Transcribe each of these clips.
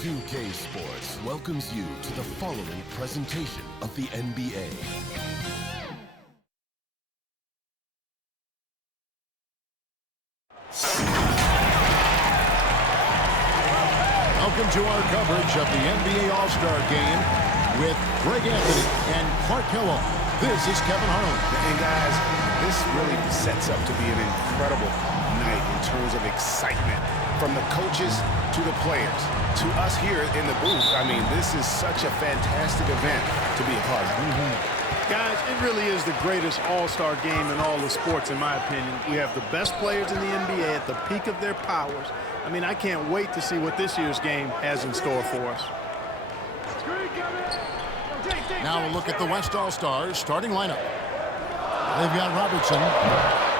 2K Sports welcomes you to the following presentation of the NBA. Welcome to our coverage of the NBA All-Star Game with Greg Anthony and Clark Kellogg. This is Kevin Harlan. And guys, this really sets up to be an incredible night in terms of excitement. From the coaches to the players, to us here in the booth. I mean, this is such a fantastic event to be a part of. Guys, it really is the greatest all-star game in all the sports, in my opinion. We have the best players in the NBA at the peak of their powers. I mean, I can't wait to see what this year's game has in store for us. Now we'll look at the West All-Stars starting lineup. They've got Robertson,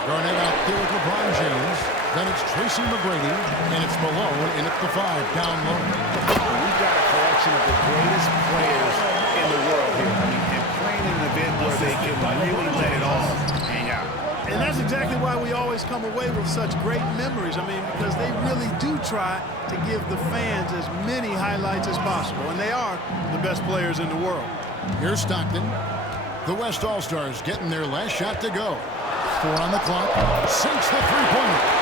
Garnett out there with LeBron James. Then it's Tracy McGrady, and it's Malone in at the 5 down low. We've got a collection of the greatest players in the world here. I mean, and playing in an event where they can really let it all hang out. And that's exactly why we always come away with such great memories. I mean, because they really do try to give the fans as many highlights as possible. And they are the best players in the world. Here's Stockton. The West All-Stars getting their last shot to go. 4 on the clock. Sinks the three-pointer.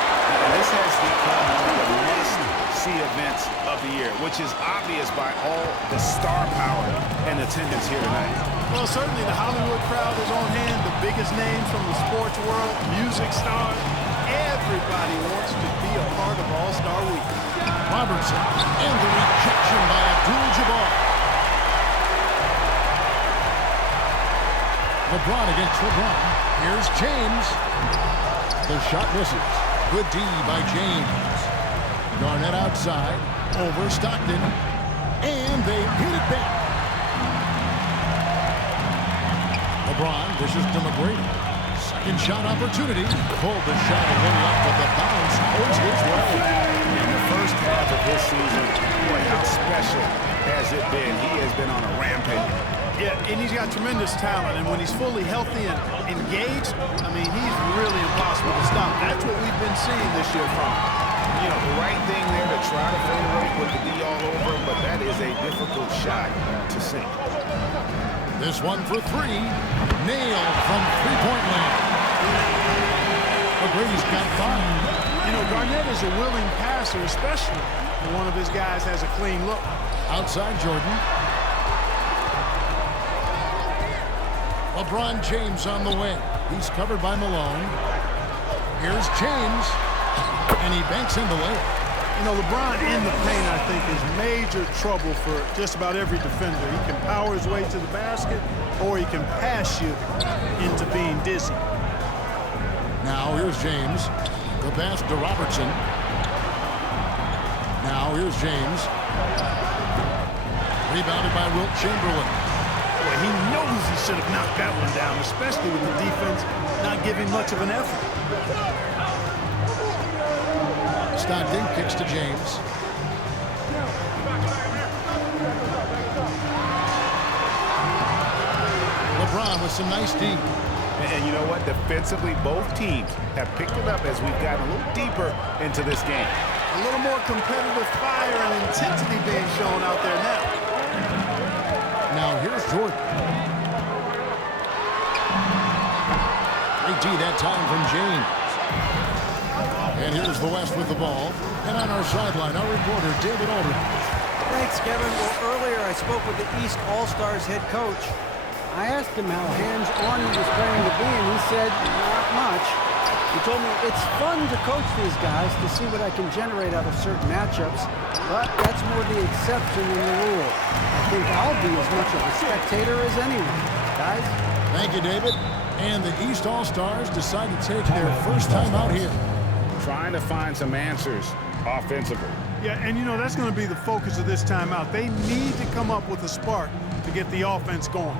This has become one of the must-see events of the year, which is obvious by all the star power and attendance here tonight. Well, certainly the Hollywood crowd is on hand, the biggest names from the sports world, music stars. Everybody wants to be a part of All-Star Week. Robertson, and the rejection by Abdul-Jabbar. LeBron against LeBron. Here's James. The shot misses. Good D by James. Garnett outside. Over Stockton. And they hit it back. LeBron dishes to McGrady. Second shot opportunity. Pulled the shot a little up, but the bounce goes his way. In the first half of this season, boy, how special has it been? He has been on a rampage. Yeah, and he's got tremendous talent, and when he's fully healthy and engaged, I mean, he's really impossible to stop. That's what we've been seeing this year from him. You know, the right thing there to try to fade away with the D all over him, but that is a difficult shot to sink. This one for 3. Nailed from three-point land. McGrady's got 5. You know, Garnett is a willing passer, especially when one of his guys has a clean look. Outside Jordan. LeBron James on the wing. He's covered by Malone. Here's James. And he banks in the layup. You know, LeBron in the paint, I think, is major trouble for just about every defender. He can power his way to the basket, or he can pass you into being dizzy. Now here's James. The pass to Robertson. Now here's James. Rebounded by Wilt Chamberlain. Boy, he knows he should have knocked that one down, especially with the defense not giving much of an effort. Stockton kicks to James. LeBron with some nice D. And you know what? Defensively, both teams have picked it up as we've gotten a little deeper into this game. A little more competitive fire and intensity being shown out there now. Now here's Jordan. Great D that time from James. And here's the West with the ball. And on our sideline, our reporter, David Aldridge. Thanks, Kevin. Well, earlier I spoke with the East All-Stars head coach. I asked him how hands-on he was planning to be, and he said, not much. He told me it's fun to coach these guys to see what I can generate out of certain matchups, but that's more the exception than the rule. I think I'll be as much of a spectator as anyone. Guys? Thank you, David. And the East All-Stars decide to take their first time out here. Trying to find some answers offensively. Yeah, and you know, that's going to be the focus of this timeout. They need to come up with a spark to get the offense going.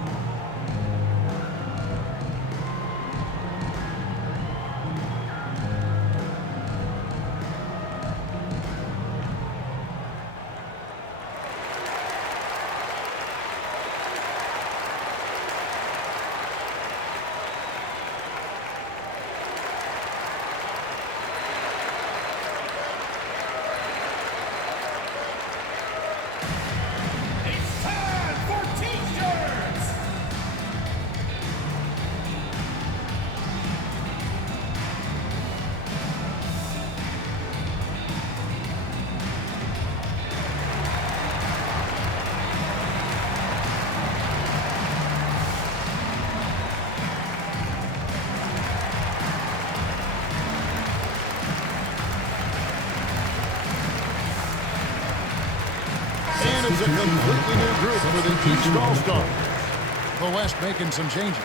is a completely new group for the East All-Stars. The West making some changes.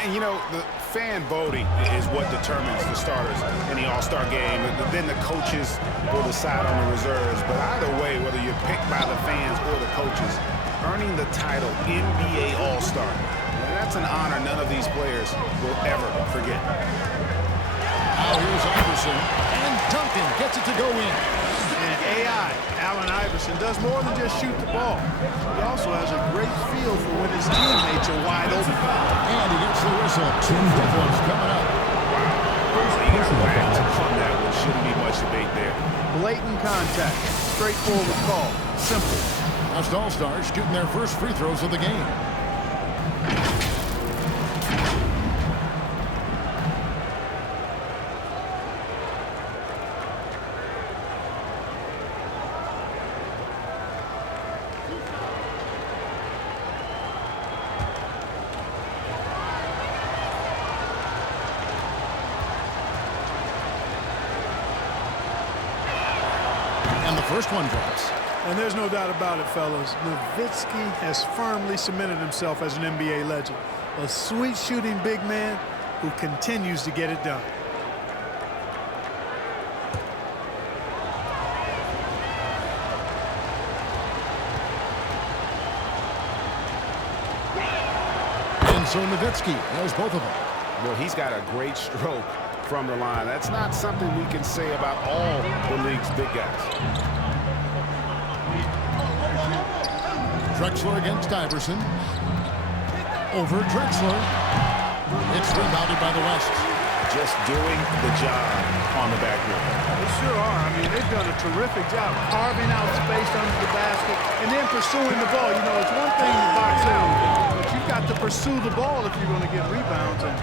And, you know, the fan voting is what determines the starters in the All-Star game. Then the coaches will decide on the reserves. But either way, whether you're picked by the fans or the coaches, earning the title NBA All-Star, that's an honor none of these players will ever forget. Now here's Iverson, and Duncan gets it to go in. And AI, Allen Iverson, does more than just shoot the ball. He also has a great feel for when his teammates are wide open. And he gets the whistle. 2 free throws coming up. So you got whacked on that one. Shouldn't be much debate there. Blatant contact. Straightforward call. Simple. West All-Stars shooting their first free throws of the game. And the first one drops. And there's no doubt about it, fellas. Nowitzki has firmly cemented himself as an NBA legend. A sweet shooting big man who continues to get it done. And so Nowitzki knows both of them. Well, he's got a great stroke from the line. That's not something we can say about all the league's big guys. Drexler against Iverson. Over Drexler. It's rebounded by the West. Just doing the job on the backboard. They sure are. I mean, they've done a terrific job carving out space under the basket and then pursuing the ball. You know, it's one thing to box out, but you've got to pursue the ball if you're going to get rebounds. And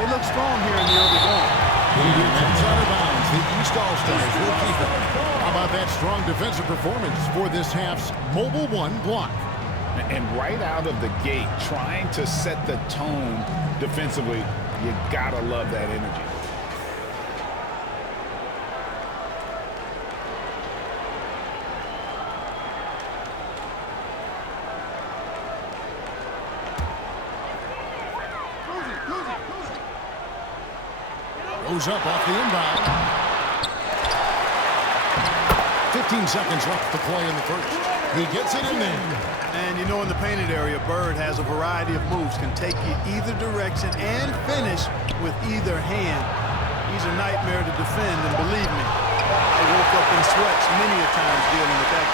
they look strong here in the early going. It's out of bounds. The East All-Stars will keep it. How about that strong defensive performance for this half's Mobile One block? And right out of the gate, trying to set the tone defensively, you gotta love that energy. Goes up off the inbound. 15 seconds left to play in the first. He gets it in there. And you know, in the painted area, Bird has a variety of moves, can take you either direction and finish with either hand. He's a nightmare to defend, and believe me, I woke up in sweats many a times dealing with that.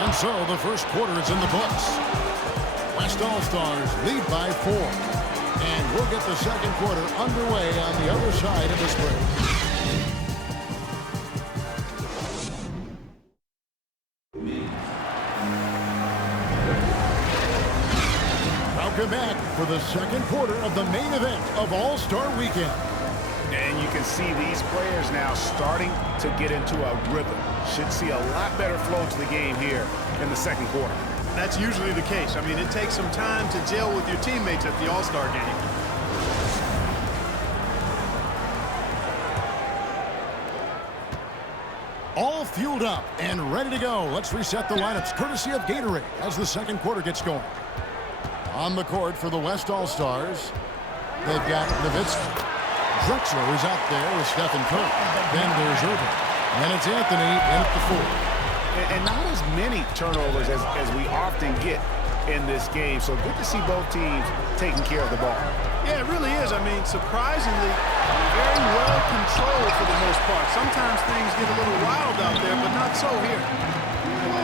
And so the first quarter is in the books. West All-Stars lead by 4. And we'll get the second quarter underway on the other side of this break. Welcome back for the second quarter of the main event of All-Star Weekend. And you can see these players now starting to get into a rhythm. Should see a lot better flow to the game here in the second quarter. That's usually the case. I mean, it takes some time to gel with your teammates at the All-Star game. All fueled up and ready to go. Let's reset the lineups courtesy of Gatorade as the second quarter gets going. On the court for the West All-Stars, they've got Nowitzki. Drexler is out there with Stephen Curry. Then there's Irving. And it's Anthony in at the 4. And not as many turnovers as we often get in this game. So good to see both teams taking care of the ball. Yeah, it really is. I mean, surprisingly, very well controlled for the most part. Sometimes things get a little wild out there, but not so here.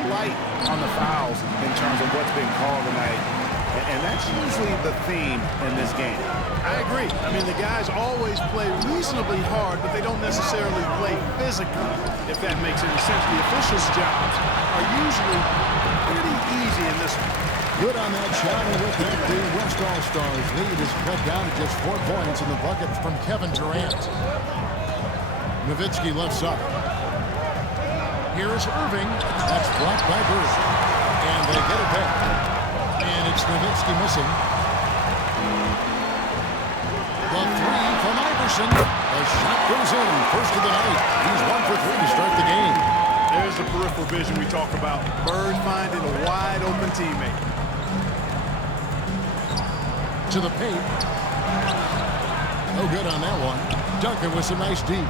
Light on the fouls in terms of what's been called tonight. And that's usually the theme in this game. I agree. I mean, the guys always play reasonably hard, but they don't necessarily play physically, if that makes any sense. The officials' jobs are usually pretty easy in this one. Good on that shot, and with that, the West All-Stars lead is cut down to just 4 points in the bucket from Kevin Durant. Nowitzki left side. Here's Irving. That's blocked by Bird. And they get it back. And it's Nowitzki missing. The 3 from Iverson. The shot goes in. First of the night. He's 1 for 3 to start the game. There's the peripheral vision we talk about. Bird finding a wide open teammate. To the paint. No good on that one. Duncan with some nice deep.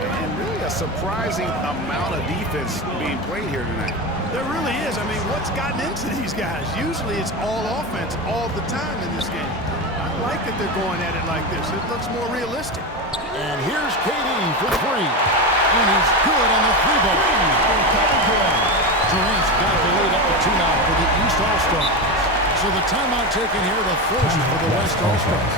And really a surprising amount of defense being played here tonight. There really is. I mean, what's gotten into these guys? Usually it's all offense all the time in this game. I like that they're going at it like this. It looks more realistic. And here's KD for three. And he's good on the three ball. Durant's got the lead up to 2 now for the East All-Stars. So the timeout taken here, the first for the West All-Stars.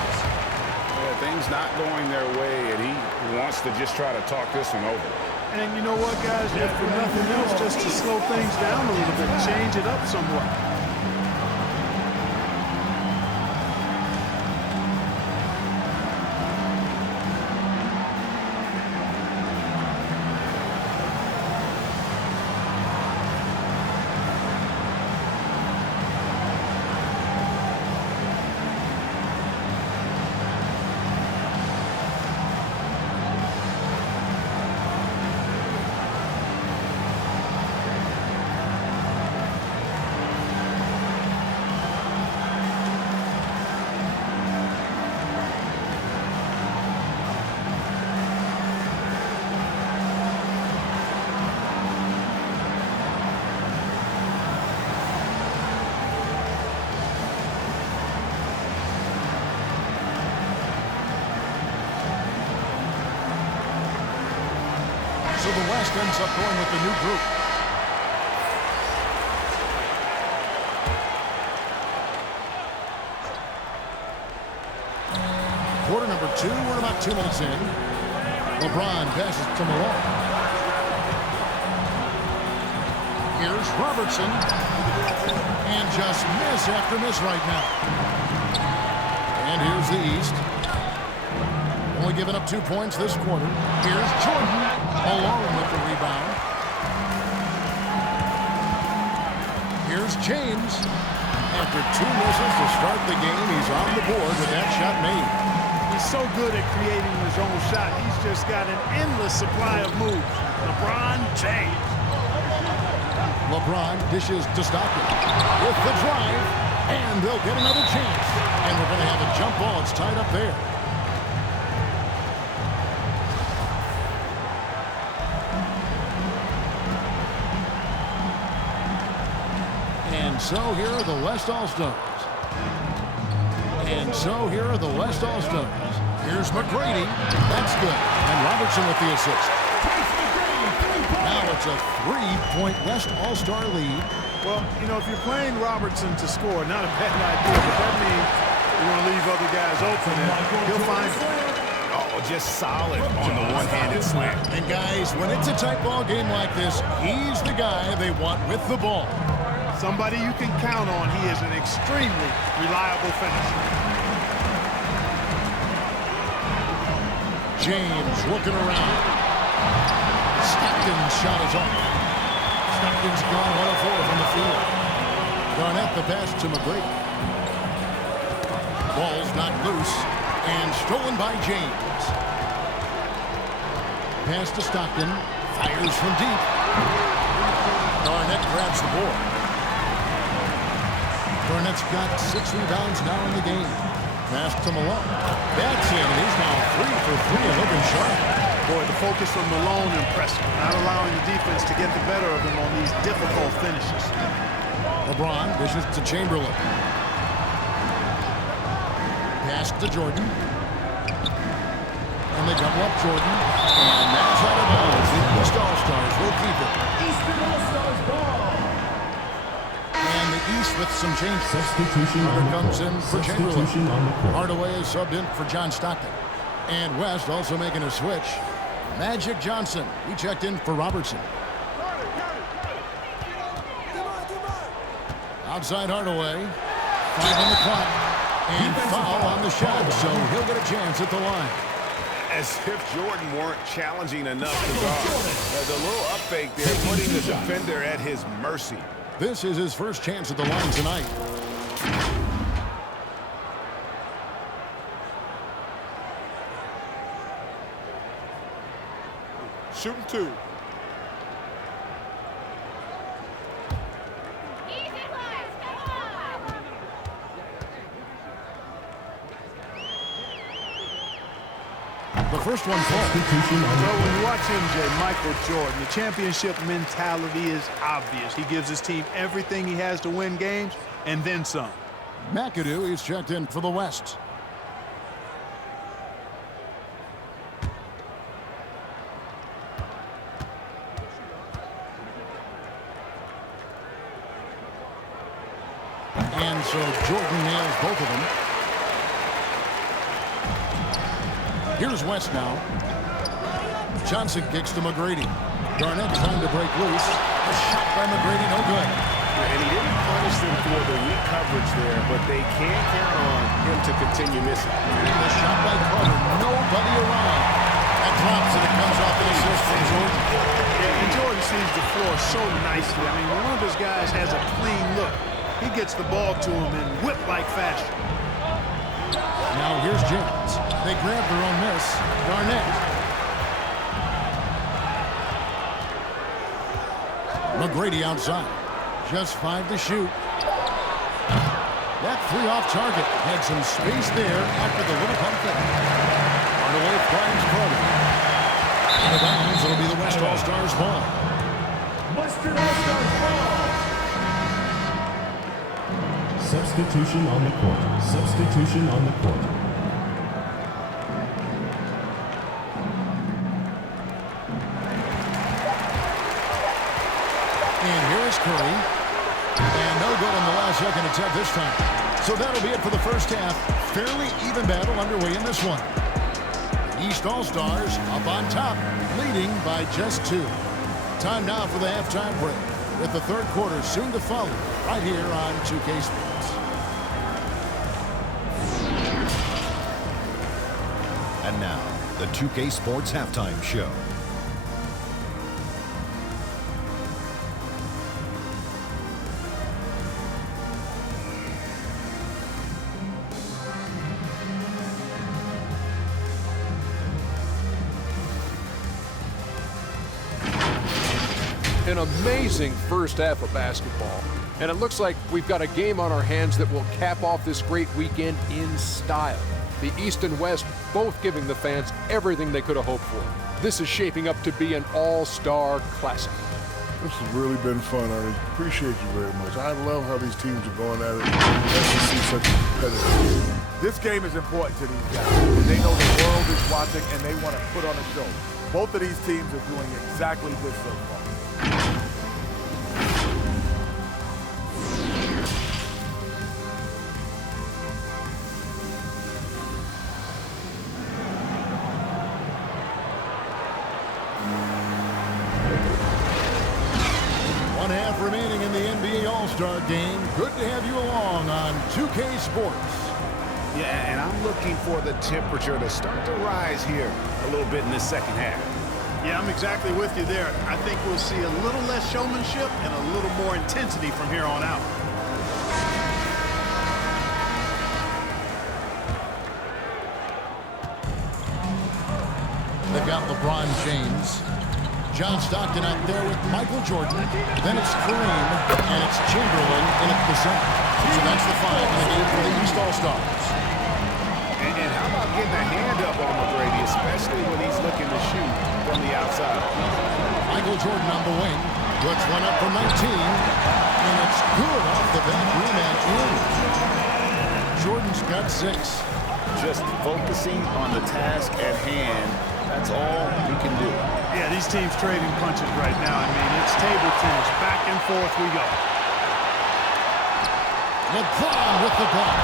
Yeah, things not going their way, and he wants to just try to talk this one over. And you know what, guys? If for nothing else, just to slow things down a little bit, change it up somewhat. So the West ends up going with the new group. Quarter number 2, we're about 2 minutes in. LeBron passes to Malone. Here's Robertson. And just miss after miss right now. And here's the East. Only giving up 2 points this quarter. Here's Jordan alone with the rebound. Here's James. After 2 misses to start the game, he's on the board with that shot made. He's so good at creating his own shot. He's just got an endless supply of moves. LeBron James. LeBron dishes to Stockton with the drive, and they'll get another chance. And we're going to have a jump ball. It's tied up there. And so here are the West All-Stars. And so here are the West All-Stars. Here's McGrady. That's good. And Robertson with the assist. Now it's a 3-point West All-Star lead. Well, you know, if you're playing Robertson to score, not a bad idea, but that means you're going to leave other guys open, and he'll find them. Oh, just solid on the one-handed slam. And guys, when it's a tight ball game like this, he's the guy they want with the ball. Somebody you can count on. He is an extremely reliable finisher. James looking around. Stockton's shot is off. Stockton's gone 1 of 4 from the field. Garnett the pass to McGrady. Ball's not loose and stolen by James. Pass to Stockton. Fires from deep. Garnett grabs the board. Garnett's got 6 rebounds now in the game. Pass to Malone. That's in, and he's now 3 for 3 and looking sharp. Boy, the focus from Malone impressive. Not allowing the defense to get the better of him on these difficult finishes. LeBron dishes to Chamberlain. Pass to Jordan. And they double up Jordan. And that's out of bounds. The East All-Stars will keep it. Eastern All-Stars ball. And the East with some change. Substitution Carter comes in for Chamberlain. Substitution on the court. Hardaway is subbed in for John Stockton. And West also making a switch. Magic Johnson. He checked in for Robertson. Outside Hardaway. 5 on the clock. And foul on the shot, so he'll get a chance at the line. As if Jordan weren't challenging enough to guard. The little up fake there, putting the defender at his mercy. This is his first chance at the line tonight. Shooting 2. The first one falls. So when you watch MJ, Michael Jordan, the championship mentality is obvious. He gives his team everything he has to win games, and then some. McAdoo is checked in for the West. And so Jordan nails both of them. Here's West now. Johnson kicks to McGrady. Garnett trying to break loose. A shot by McGrady, no good. And he didn't punish them for the weak coverage there, but they can't count on him to continue missing. The shot by Carter, nobody around. That drops and it comes off an assist from Jordan. Yeah, and Jordan sees the floor so nicely. I mean, when one of those guys has a clean look, he gets the ball to him in whip-like fashion. Now here's James. They grab their own miss. Garnett. McGrady outside. Just 5 to shoot. That 3 off target. Had some space there after the little pump fake. Hardaway finds Carter. Out of bounds, it'll be the West All-Stars ball. Western All-Stars ball. Substitution on the court. Substitution on the court. And here is Curry. And no good on the last second attempt this time. So that'll be it for the first half. Fairly even battle underway in this one. The East All-Stars up on top, leading by just 2. Time now for the halftime break, with the third quarter soon to follow right here on 2K Sports. And now, the 2K Sports Halftime Show. An amazing first half of basketball. And it looks like we've got a game on our hands that will cap off this great weekend in style. The East and West both giving the fans everything they could have hoped for. This is shaping up to be an all-star classic. This has really been fun. I appreciate you very much. I love how these teams are going at it. Nice to see such competitive. This game is important to these guys. They know the world is watching and they want to put on a show. Both of these teams are doing exactly this so far. Remaining in the NBA All-Star game. Good to have you along on 2K Sports. Yeah, and I'm looking for the temperature to start to rise here a little bit in this second half. Yeah, I'm exactly with you there. I think we'll see a little less showmanship and a little more intensity from here on out. They've got LeBron James. John Stockton out there with Michael Jordan. Then it's Kareem, and it's Chamberlain in at the center. So that's the 5 in the game for the East All-Stars. And how about getting a hand up on McGrady, especially when he's looking to shoot from the outside. Michael Jordan on the wing. Puts one up from 19. And it's good off the back rim and in. Jordan's got 6. Just focusing on the task at hand. That's all he can do. Yeah, these teams trading punches right now. I mean, it's table tennis. Back and forth we go. LeBron with the block.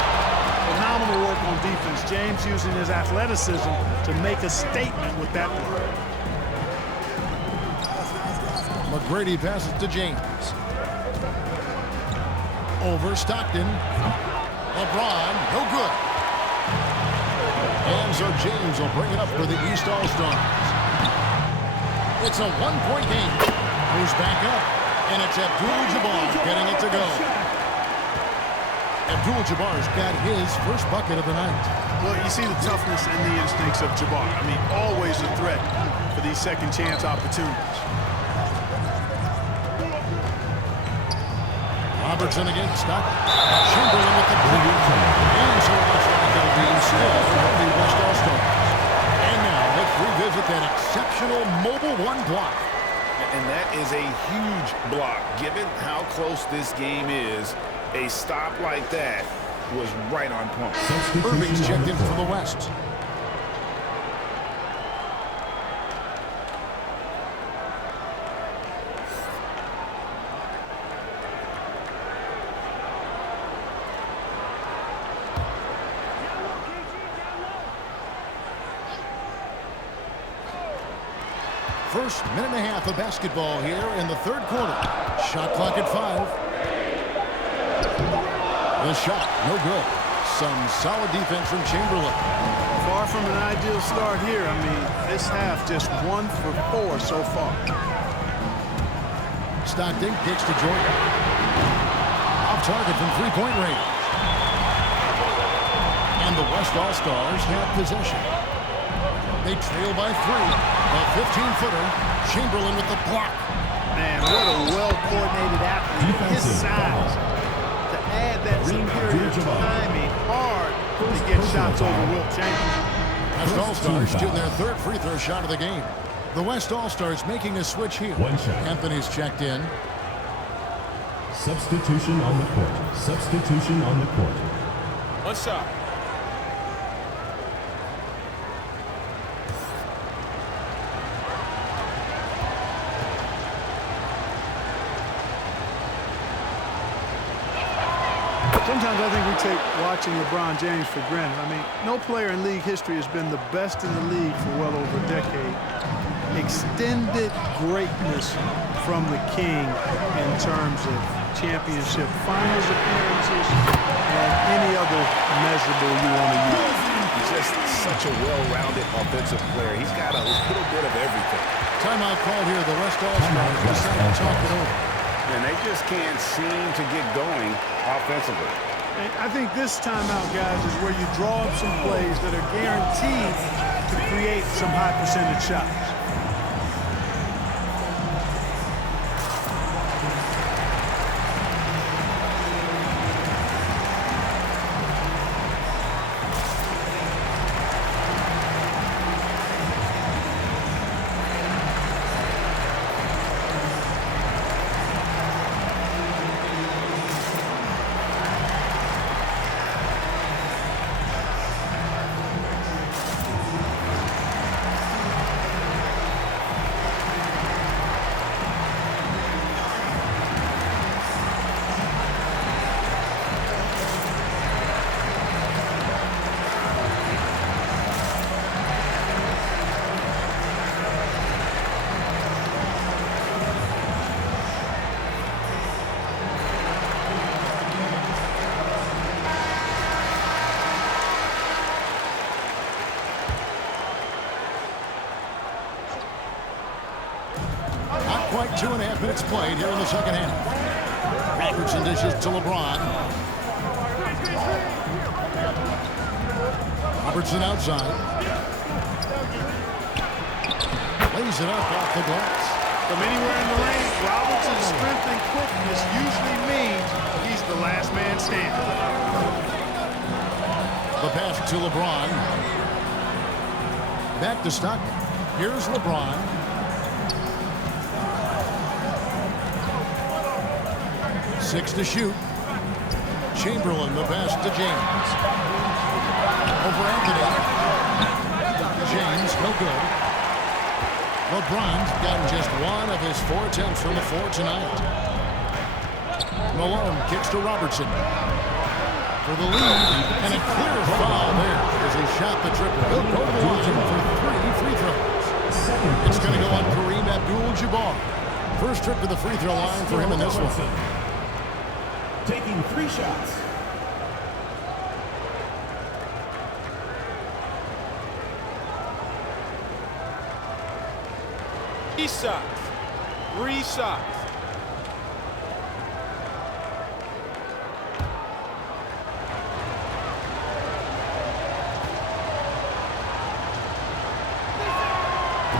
Phenomenal work on defense. James using his athleticism to make a statement with that block. McGrady passes to James. Over Stockton. LeBron, no good. And so James will bring it up for the East All-Stars. It's a 1-point game. Moves back up, and it's Abdul-Jabbar getting it to go. Abdul-Jabbar's got his first bucket of the night. Well, you see the toughness and the instincts of Jabbar. I mean, always a threat for these second chance opportunities. Robertson against Stockton. Chamberlain with the block. And so looks like it'll be still the West All-Stars. And now let's exceptional mobile one block. And that is a huge block. Given how close this game is, a stop like that was right on point. Irving's checked in for the West. First minute and a half of basketball here in the third quarter. Shot clock at 5. The shot, no good. Some solid defense from Chamberlain. Far from an ideal start here. I mean, this half just 1 for 4 so far. Stockton kicks to Jordan. Off target from three-point range. And the West All-Stars have possession. They trail by 3. A 15-footer. Chamberlain with the block. Man, what a well-coordinated athlete. His size. To add that superior timing, hard to get shots over Wilt Chamberlain. West All-Stars shooting their third free throw shot of the game. The West All-Stars making a switch here. Anthony's checked in. Substitution on the court. Substitution on the court. One shot. Sometimes I think we take watching LeBron James for granted. I mean, no player in league history has been the best in the league for well over a decade. Extended greatness from the king in terms of championship finals appearances and any other measurable you want to use. He's just such a well-rounded offensive player. He's got a little bit of everything. Timeout call here. The West All-Stars decided to talk it over. And they just can't seem to get going offensively. And I think this timeout, guys, is where you draw up some plays that are guaranteed to create some high percentage shots. Quite 2.5 minutes played here in the second half. Robertson dishes to LeBron. Robertson outside. Lays it up off the glass. From anywhere in the lane, Robertson's strength and quickness usually means he's the last man standing. The pass to LeBron. Back to Stockton. Here's LeBron. 6 to shoot. Chamberlain, the pass to James. Over Anthony. James, no good. LeBron's gotten just 1 of his 4 attempts from the floor tonight. Malone kicks to Robertson. For the lead, and a clear foul there as he shot the triple. He'll go to the line for 3 free throws. It's going to go on Kareem Abdul-Jabbar. First trip to the free throw line for him in this one. Taking 3 shots. Three shots.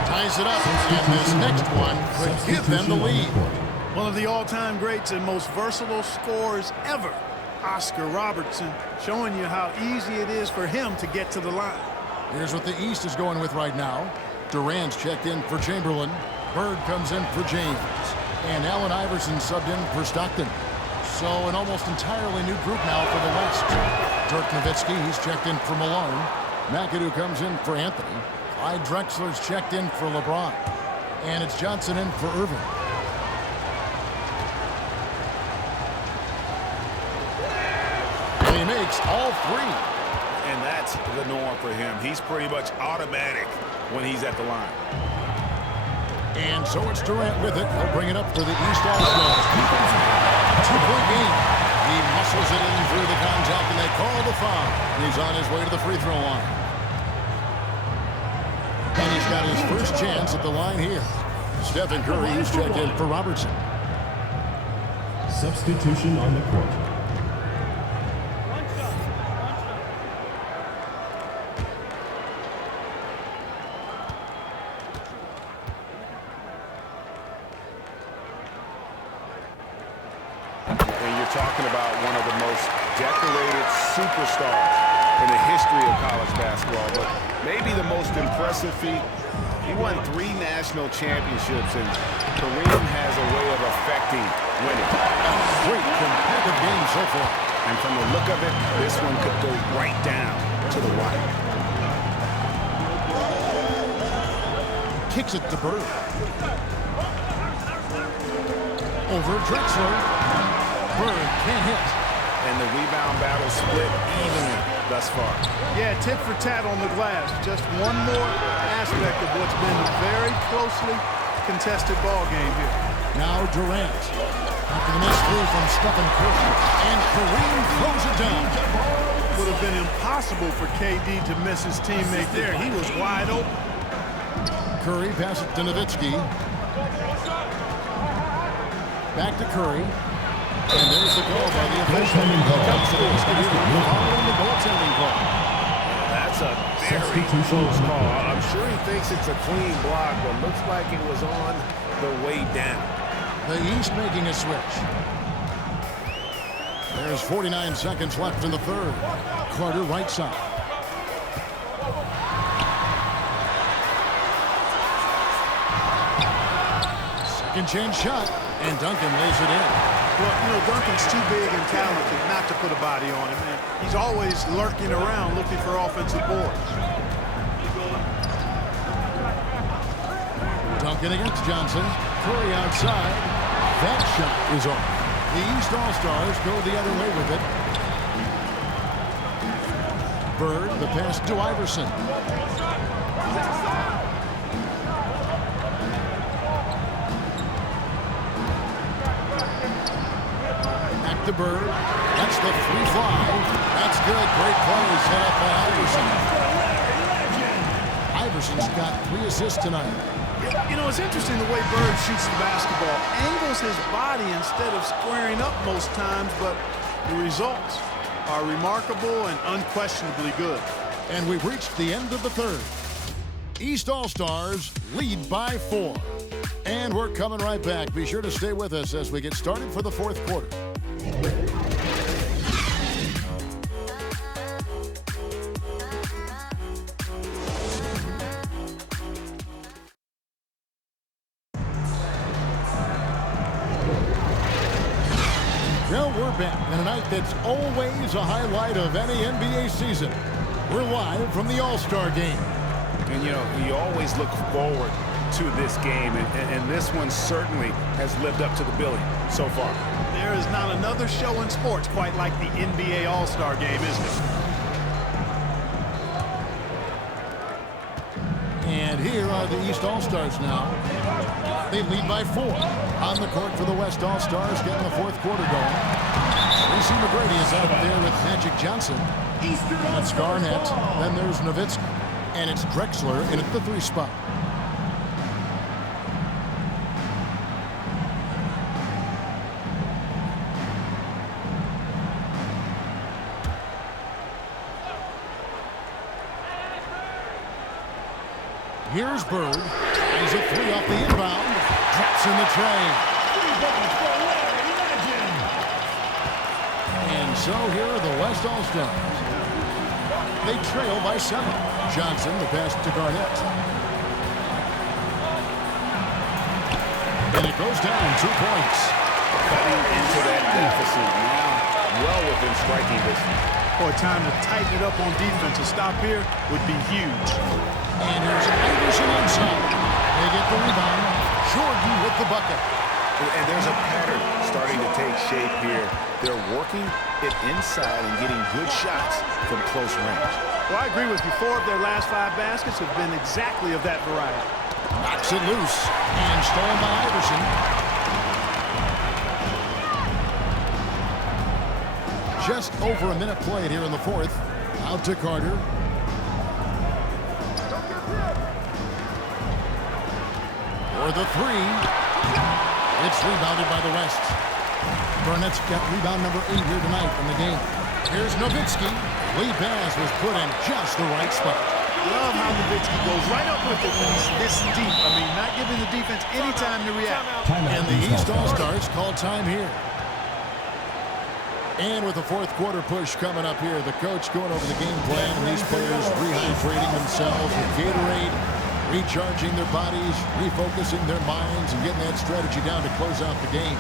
Ties it up, and this next one could give them the lead. One of the all-time greats and most versatile scorers ever, Oscar Robertson, showing you how easy it is for him to get to the line. Here's what the East is going with right now. Durant's checked in for Chamberlain. Bird comes in for James. And Allen Iverson subbed in for Stockton. So an almost entirely new group now for the West. Dirk Nowitzki, he's checked in for Malone. McAdoo comes in for Anthony. Clyde Drexler's checked in for LeBron. And it's Johnson in for Irving. And he makes all three. And that's the norm for him. He's pretty much automatic when he's at the line. And so it's Durant with it. He'll bring it up for the East All-Stars. Two-point game. He muscles it in through the contact, and they call the foul. And he's on his way to the free throw line. And he's got his first chance at the line here. Stephen Curry, who's checked in for Robertson. Substitution on the court. Talking about one of the most decorated superstars in the history of college basketball, but maybe the most impressive feat. He won 3 national championships, and Kareem has a way of affecting winning. Great competitive game so far. And from the look of it, this one could go right down to the wire. Kicks it to Bird. Over Drexler. Bird can't hit. And the rebound battle split evenly thus far. Yeah, tit for tat on the glass. Just one more aspect of what's been a very closely contested ball game here. Now Durant. After the miss through from Stephen Curry. And Kareem throws it down. Would have been impossible for KD to miss his teammate there. He was wide open. Curry passes to Nowitzki. Back to Curry. And there's the call by the official. Following the goaltending call. That's a very close call. I'm sure he thinks it's a clean block, but looks like it was on the way down. The East making a switch. There's 49 seconds left in the third. Carter right side. Second chance shot, and Duncan lays it in. Well, you know, Duncan's too big and talented not to put a body on him, man. He's always lurking around looking for offensive boards. Duncan against Johnson. Curry outside. That shot is off. The East All-Stars go the other way with it. Bird, the pass to Iverson. To Bird. That's the free fly. That's good. Great play set up by Iverson. Iverson's got 3 assists tonight. You know, it's interesting the way Bird shoots the basketball. Angles his body instead of squaring up most times, but the results are remarkable and unquestionably good. And we've reached the end of the third. East All-Stars lead by 4. And we're coming right back. Be sure to stay with us as we get started for the fourth quarter. Well, we're back in a night that's always a highlight of any NBA season. We're live from the All-Star game. And, you know, you always look forward to this game, and this one certainly has lived up to the billing so far. There is not another show in sports quite like the NBA All-Star game, is there? And here are the East All-Stars now. They lead by 4. On the court for the West All-Stars, getting the fourth quarter going. Tracy McGrady is out there with Magic Johnson. That's Garnett. Then there's Nowitzki. And it's Drexler in at the 3 spot. Here's Bird. He's a 3 off the inbound. Drops in the tray. And so here are the West All-Stars. They trail by 7. Johnson, the pass to Garnett. And it goes down 2 points. Cutting into that deficit now, well within striking distance. Boy, time to tighten it up on defense. A stop here would be huge. And here's Iverson inside. They get the rebound. Jordan with the bucket. And there's a pattern starting to take shape here. They're working it inside and getting good shots from close range. Well, I agree with you. 4 of their last 5 baskets have been exactly of that variety. Knocks it loose. And stolen by Iverson. Just over a minute played here in the 4th. Out to Carter. For the 3. It's rebounded by the West. Burnett's got rebound number 8 here tonight in the game. Here's Nowitzki. Lee Baz was put in just the right spot. Love how Nowitzki goes right up with it when he's this deep. I mean, not giving the defense any time to react. And the East All-Stars call time here. And with the 4th quarter push coming up here, the coach going over the game plan, and these players rehydrating themselves with Gatorade, recharging their bodies, refocusing their minds, and getting that strategy down to close out the game.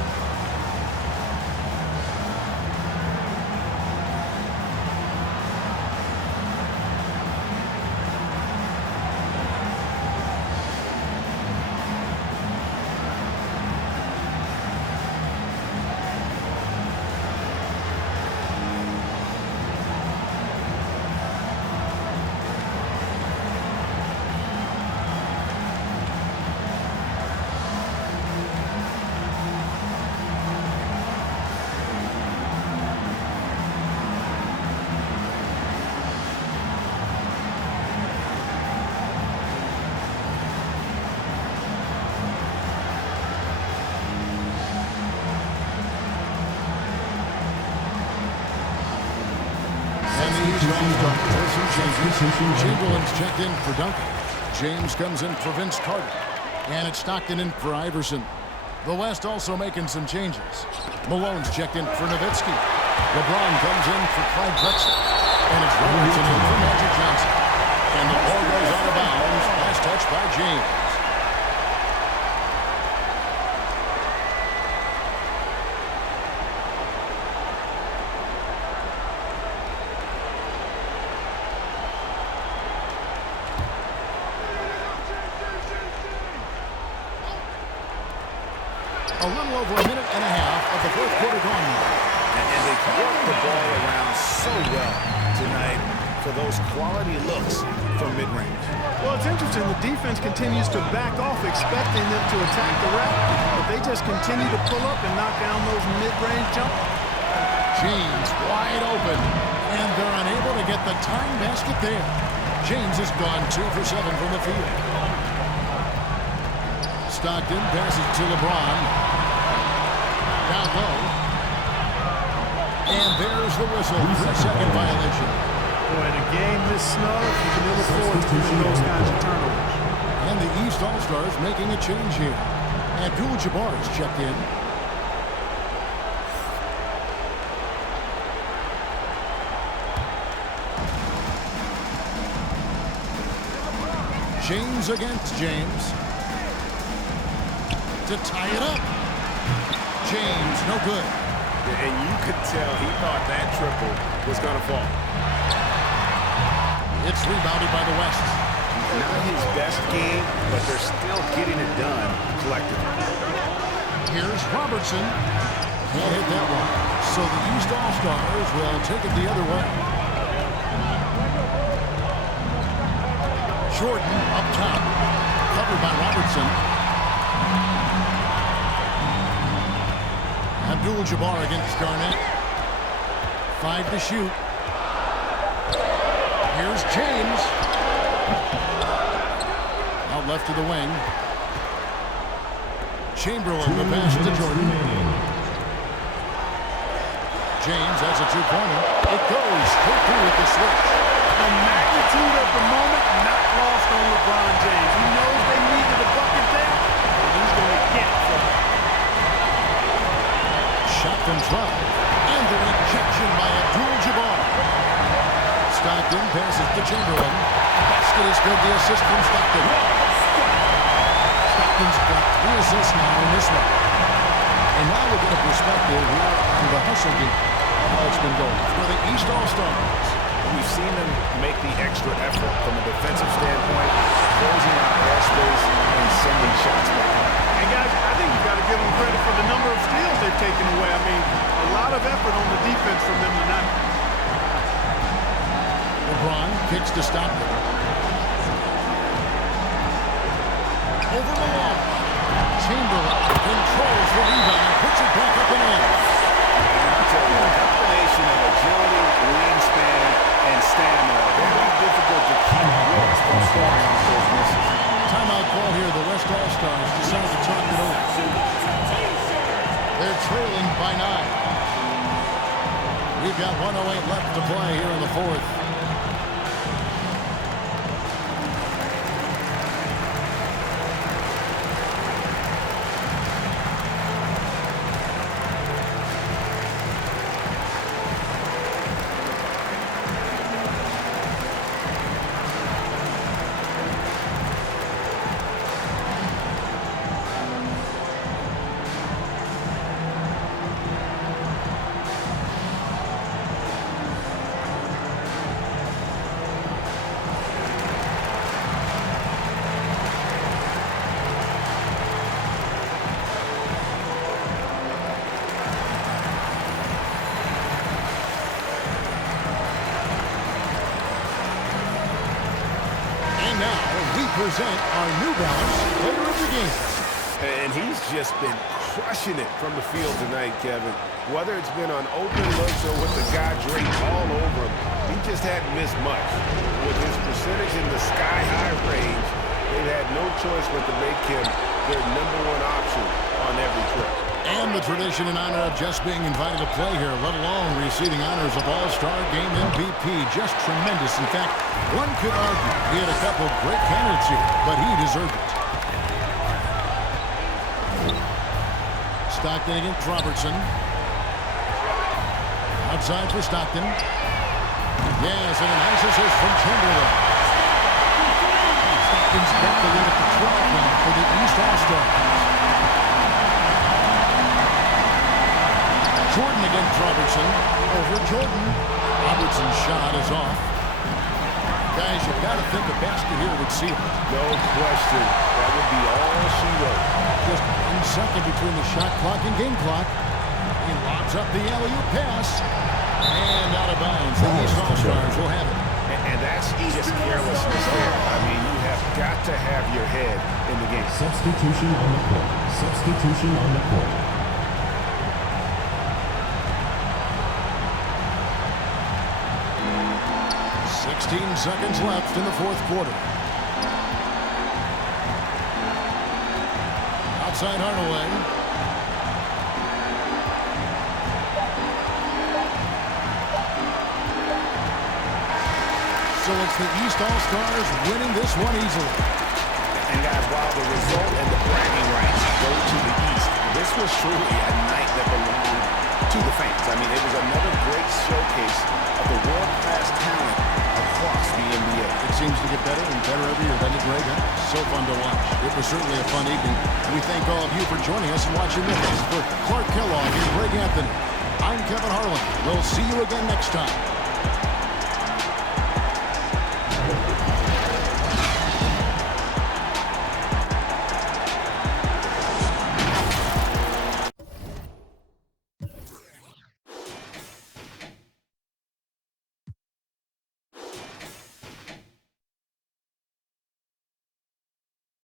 Chamberlain's checked in for Duncan. James comes in for Vince Carter. And it's Stockton in for Iverson. The West also making some changes. Malone's checked in for Nowitzki. LeBron comes in for Clyde Drexler. And it's Robertson in for Magic Johnson. And the ball goes out of bounds. Last touch by James. A little over a minute and a half of the 4th quarter gone now. And they work the ball around so well tonight for those quality looks from mid-range. Well, it's interesting. The defense continues to back off, expecting them to attack the rack, but they just continue to pull up and knock down those mid-range jumpers. James wide open, and they're unable to get the tying basket there. James has gone 2 for 7 from the field. Stockton passes to LeBron. Down low. And there's the whistle. 3-second violation. Boy, in a game this snug, you can look forward to doing those kinds of turnovers. And the East All-Stars making a change here. Abdul-Jabbar is checked in. James against James. To tie it up. James, no good. And you could tell he thought that triple was going to fall. It's rebounded by the West. Not his best game, but they're still getting it done collectively. Here's Robertson. Can't hit that one. So the East All-Stars will take it the other way. Jordan up top. Covered by Robertson. Abdul-Jabbar against Garnett. 5 to shoot. Here's James. Out left to the wing. Chamberlain, the pass to Jordan. James has a 2-pointer. It goes straight through with the switch. The magnitude of the moment not lost on LeBron James. He knows they needed a bucket there, and he's going to get it from them. Shot from 12. And the rejection by Abdul-Jabbar. Stockton passes to Chamberlain. Basket is good. The assist from Stockton. Stockton's got 3 assists now in this one. And now we'll get a perspective here on the hustle game. How it's been going for the East All-Stars. We've seen them make the extra effort from a defensive standpoint, closing out airspace and sending shots back. And guys, I think you've got to give them credit for the number of steals they've taken away. I mean, a lot of effort on the defense from them tonight. LeBron kicks to Stockton. Over the wall. Chamberlain controls the rebound and puts it back up and in. I'll tell you, a combination of agility, wingspan, and stamina, very difficult to keep Wilkes from scoring off those misses. Timeout call here. The West All-Stars decide to talk it over. They're trailing by 9. We've got 1:08 left to play here in the fourth. Present our New Balance player of the game. And he's just been crushing it from the field tonight, Kevin. Whether it's been on open looks or with the guy draped all over him, he just hadn't missed much. With his percentage in the sky-high range, they've had no choice but to make him their #1 option on every trip. And the tradition and honor of just being invited to play here, let alone receiving honors of All-Star Game MVP. Just tremendous. In fact, one could argue he had a couple of great candidates here, but he deserved it. Stockton against Robertson. Outside for Stockton. Yes, and a nice assist from Chamberlain. Stockton's got the lead at the 12 now for the East All-Stars. Jordan against Robertson. Over Jordan. Robertson's shot is off. Guys, you've got to think a basket here would seal it. No question. That would be all she wrote. Just 1 second between the shot clock and game clock. He lobs up the alley-oop pass. And out of bounds. The East All-Stars will have it. And that's just carelessness there. I mean, you have got to have your head in the game. Substitution on the court. Substitution on the court. 16 seconds left in the fourth quarter. Outside Hardaway. So it's the East All-Stars winning this one easily. And guys, while the result and the bragging rights go to the East, this was truly a night that belonged to the fans. I mean, it was another great showcase of the world-class talent across the NBA. It seems to get better and better every year, doesn't it, Greg? So fun to watch. It was certainly a fun evening. We thank all of you for joining us and watching with us. For Clark Kellogg and Greg Anthony, I'm Kevin Harlan. We'll see you again next time